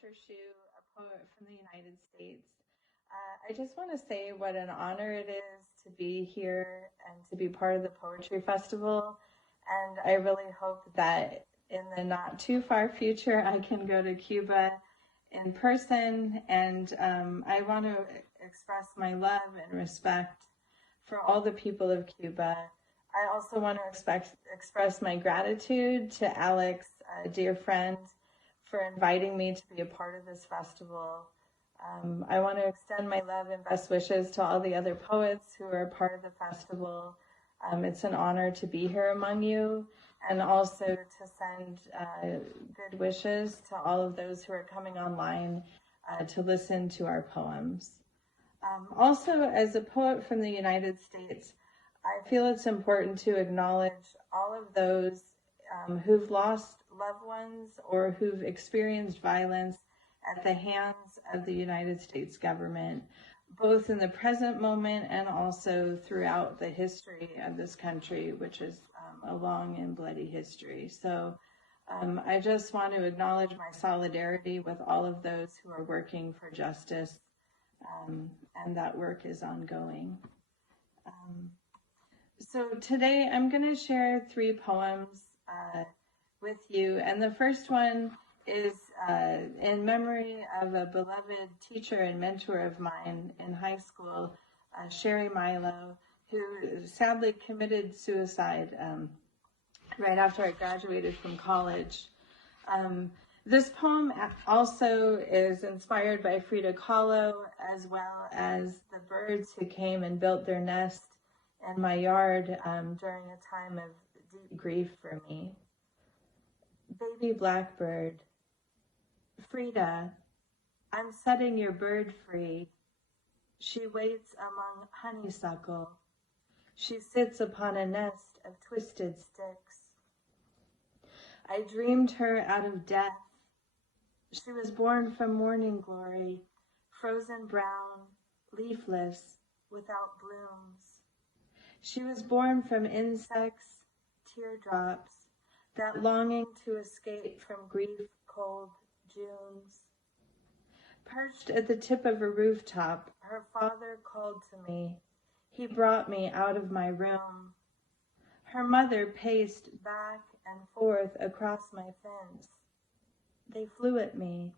Dr. Shu, a poet from the United States. I just want to say what an honor it is to be here and to be part of the Poetry Festival. And I really hope that in the not too far future, I can go to Cuba in person. And I want to express my love and respect for all the people of Cuba. I also want to express my gratitude to Alex, a dear friend, for inviting me to be a part of this festival. I want to extend my love and best wishes to all the other poets who are a part of the festival. It's an honor to be here among you, and also to send good wishes to all of those who are coming online to listen to our poems. Also, as a poet from the United States, I feel it's important to acknowledge all of those who've lost loved ones or who've experienced violence at the hands of the United States government, both in the present moment and also throughout the history of this country, which is a long and bloody history. So I just want to acknowledge my solidarity with all of those who are working for justice, and that work is ongoing. So today I'm going to share 3 poems with you, and the first one is in memory of a beloved teacher and mentor of mine in high school, Sherry Milo, who sadly committed suicide right after I graduated from college. This poem also is inspired by Frida Kahlo, as well as the birds who came and built their nest in my yard during a time of deep grief for me. Baby blackbird, Frida, I'm setting your bird free. She waits among honeysuckle. She sits upon a nest of twisted sticks. I dreamed her out of death. She was born from morning glory, frozen brown, leafless, without blooms. She was born from insects, teardrops, that longing to escape from grief-cold Junes. Perched at the tip of a rooftop, her father called to me. He brought me out of my room. Her mother paced back and forth across my fence. They flew at me,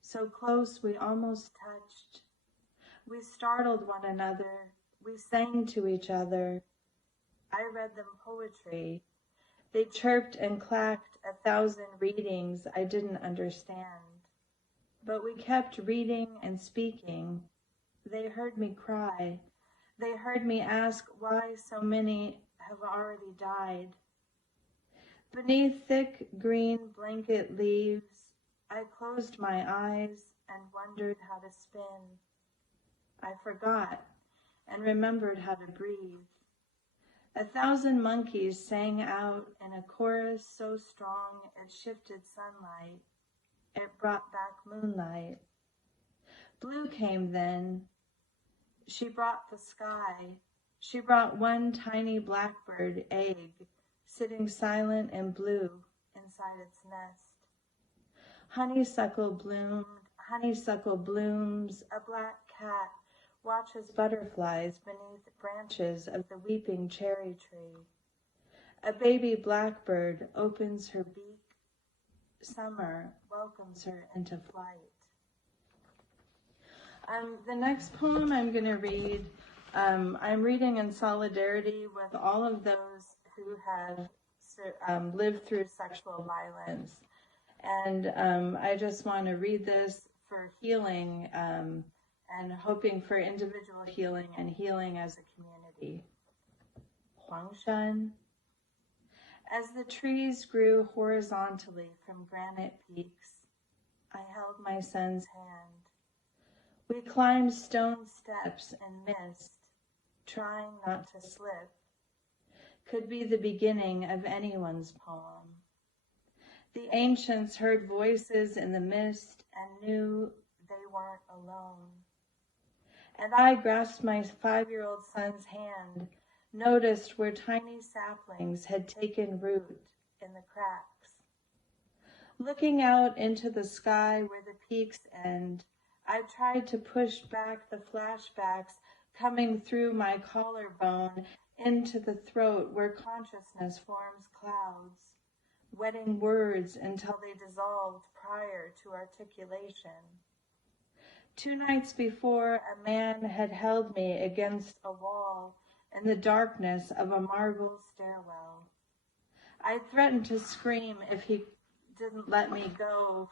so close we almost touched. We startled one another. We sang to each other. I read them poetry. They chirped and clacked 1,000 readings I didn't understand. But we kept reading and speaking. They heard me cry. They heard me ask why so many have already died. Beneath thick green blanket leaves, I closed my eyes and wondered how to spin. I forgot and remembered how to breathe. 1,000 monkeys sang out in a chorus so strong it shifted sunlight. It brought back moonlight. Blue came then. She brought the sky. She brought one tiny blackbird egg, sitting silent and blue inside its nest. Honeysuckle bloomed, honeysuckle blooms, a black cat watches butterflies beneath branches of the weeping cherry tree. A baby blackbird opens her beak. Summer welcomes her into flight. The next poem I'm going to read, I'm reading in solidarity with all of those who have lived through sexual violence. And I just want to read this for healing and hoping for individual healing and healing as a community. Huangshan. As the trees grew horizontally from granite peaks, I held my son's hand. We climbed stone steps and mist, trying not to slip. Could be the beginning of anyone's poem. The ancients heard voices in the mist and knew they weren't alone. And I grasped my 5-year-old son's hand, noticed where tiny saplings had taken root in the cracks. Looking out into the sky where the peaks end, I tried to push back the flashbacks coming through my collarbone into the throat where consciousness forms clouds, wetting words until they dissolved prior to articulation. 2 nights before, a man had held me against a wall in the darkness of a marble stairwell. I threatened to scream if he didn't let me go,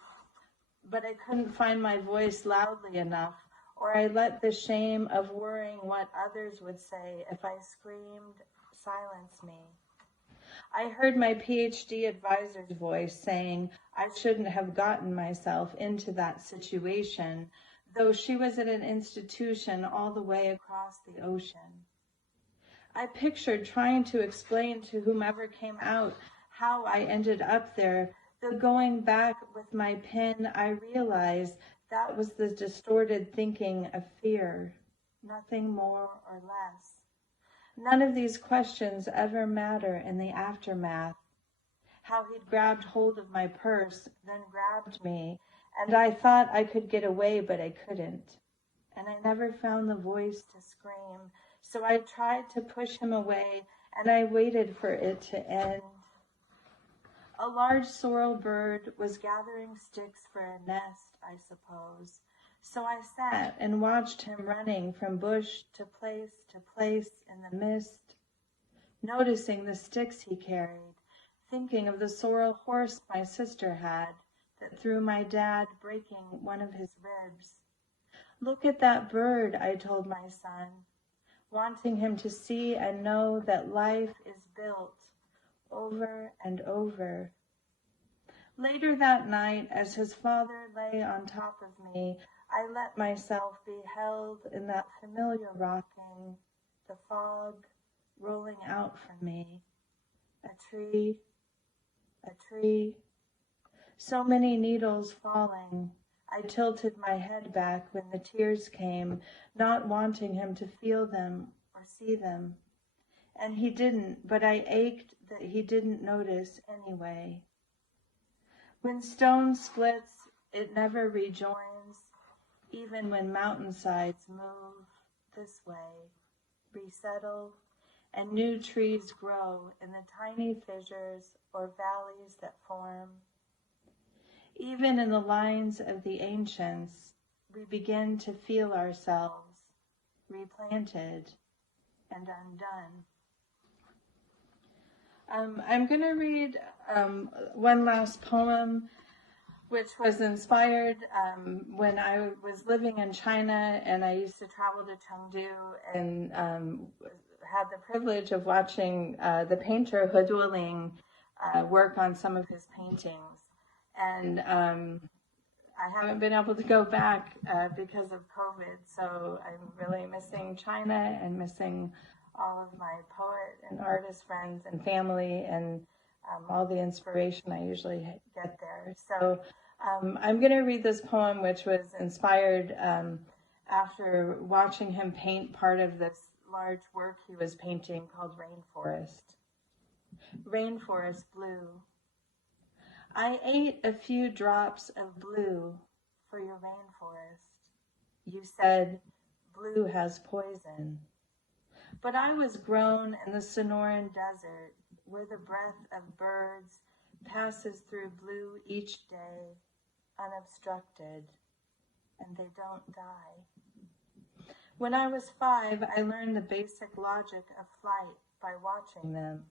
but I couldn't find my voice loudly enough, or I let the shame of worrying what others would say if I screamed silence me. I heard my PhD advisor's voice saying I shouldn't have gotten myself into that situation, though she was at an institution all the way across the ocean. I pictured trying to explain to whomever came out how I ended up there, though going back with my pen, I realized that was the distorted thinking of fear, nothing more or less. None of these questions ever matter in the aftermath. How he'd grabbed hold of my purse, then grabbed me, and I thought I could get away, but I couldn't. And I never found the voice to scream, so I tried to push him away, and I waited for it to end. A large sorrel bird was gathering sticks for a nest, I suppose. So I sat and watched him running from bush to place in the mist, noticing the sticks he carried, thinking of the sorrel horse my sister had that threw my dad breaking one of his ribs. Look at that bird, I told my son, wanting him to see and know that life is built over and over. Later that night, as his father lay on top of me, I let myself be held in that familiar rocking, the fog rolling out from me. A tree, so many needles falling. I tilted my head back when the tears came, not wanting him to feel them or see them. And he didn't, but I ached that he didn't notice anyway. When stone splits, it never rejoins, even when mountainsides move this way, resettle, and new trees grow in the tiny fissures or valleys that form. Even in the lines of the ancients, we begin to feel ourselves replanted and undone. I'm going to read one last poem, which was inspired when I was living in China, and I used to travel to Chengdu and had the privilege of watching the painter He Duoling work on some of his paintings. And I haven't been able to go back because of COVID, so I'm really missing China and missing all of my poet and artist friends and family and all the inspiration I usually get there. So I'm going to read this poem, which was inspired after watching him paint part of this large work he was painting called Rainforest. Rainforest blue. I ate a few drops of blue for your rainforest. You said blue has poison. But I was grown in the Sonoran Desert, where the breath of birds passes through blue each day, unobstructed, and they don't die. When I was 5, I learned the basic logic of flight by watching them.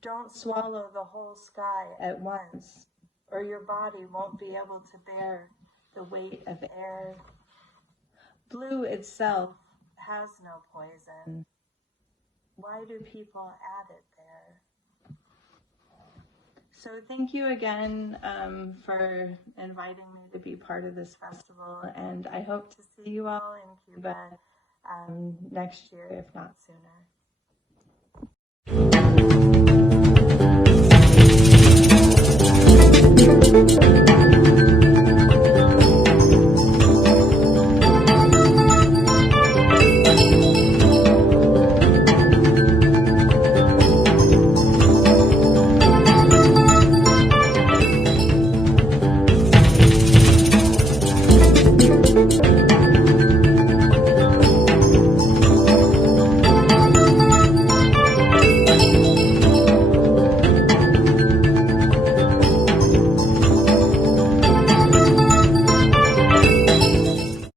Don't swallow the whole sky at once, or your body won't be able to bear the weight of air. Blue itself has no poison. Why do people add it there? So thank you again for inviting me to be part of this festival, and I hope to see you all in Cuba next year, if not sooner.